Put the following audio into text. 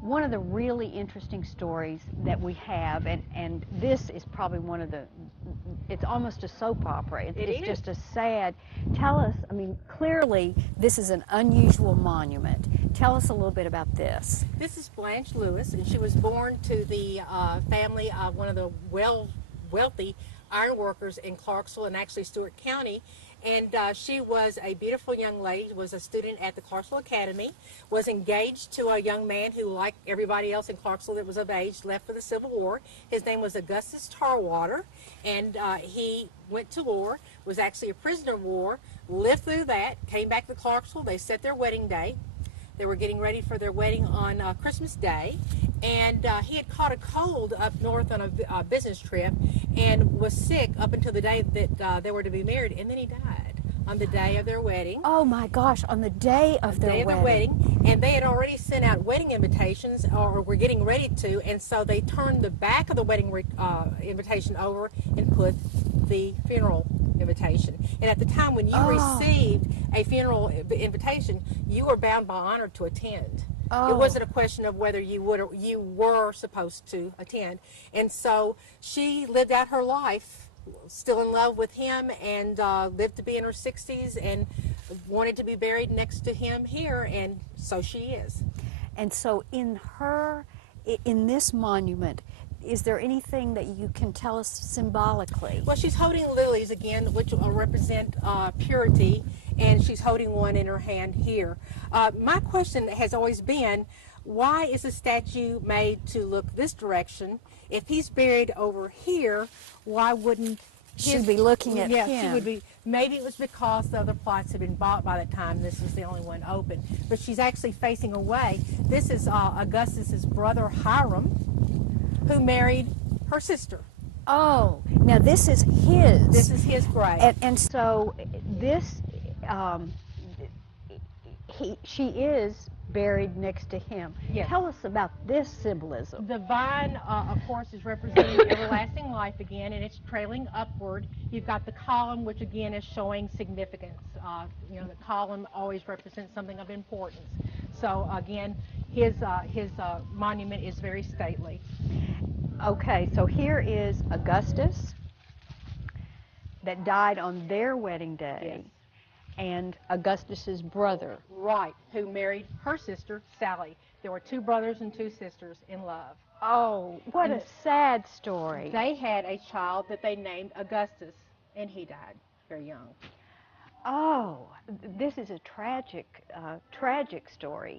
One of the really interesting stories that we have, and this is probably one of the, it's almost a soap opera. It's just a sad, tell us, I mean, clearly this is an unusual monument. Tell us a little bit about this. This is Blanche Lewis, and she was born to the family of one of the wealthy iron workers in Clarksville and actually Stewart County. And she was a beautiful young lady, was a student at the Clarksville Academy, was engaged to a young man who, like everybody else in Clarksville that was of age, left for the Civil War. His name was Augustus Tarwater, and he went to war, was actually a prisoner of war, lived through that, came back to Clarksville. They set their wedding day. They were getting ready for their wedding on Christmas Day, and he had caught a cold up north on a business trip and was sick up until the day that they were to be married, and then he died on the day of their wedding. Oh my gosh, on the day of their wedding. And they had already sent out wedding invitations, or were getting ready to, and so they turned the back of the wedding invitation over and put the funeral invitation. And at the time when you received a funeral invitation, you were bound by honor to attend. It wasn't a question of whether you were supposed to attend. And so she lived out her life still in love with him, and lived to be in her 60s and wanted to be buried next to him here, and so she is. And so in this monument, is there anything that you can tell us symbolically? Well, she's holding lilies again, which represent purity, and she's holding one in her hand here. My question has always been, why is the statue made to look this direction? If he's buried over here, why wouldn't she'd be looking at him? Yeah, she would be. Maybe it was because the other plots had been bought by the time this was the only one open. But she's actually facing away. This is Augustus's brother Hiram, who married her sister. Oh, now this is his. This is his grave. And so this, she is buried next to him. Yes. Tell us about this symbolism. The vine, of course, is representing everlasting life again, and it's trailing upward. You've got the column, which again is showing significance. You know, the column always represents something of importance. So again, his monument is very stately. Okay, so here is Augustus that died on their wedding day. Yes. And Augustus's brother. Right, who married her sister, Sally. There were two brothers and two sisters in love. Oh, what a sad story. They had a child that they named Augustus, and he died very young. Oh, this is a tragic story.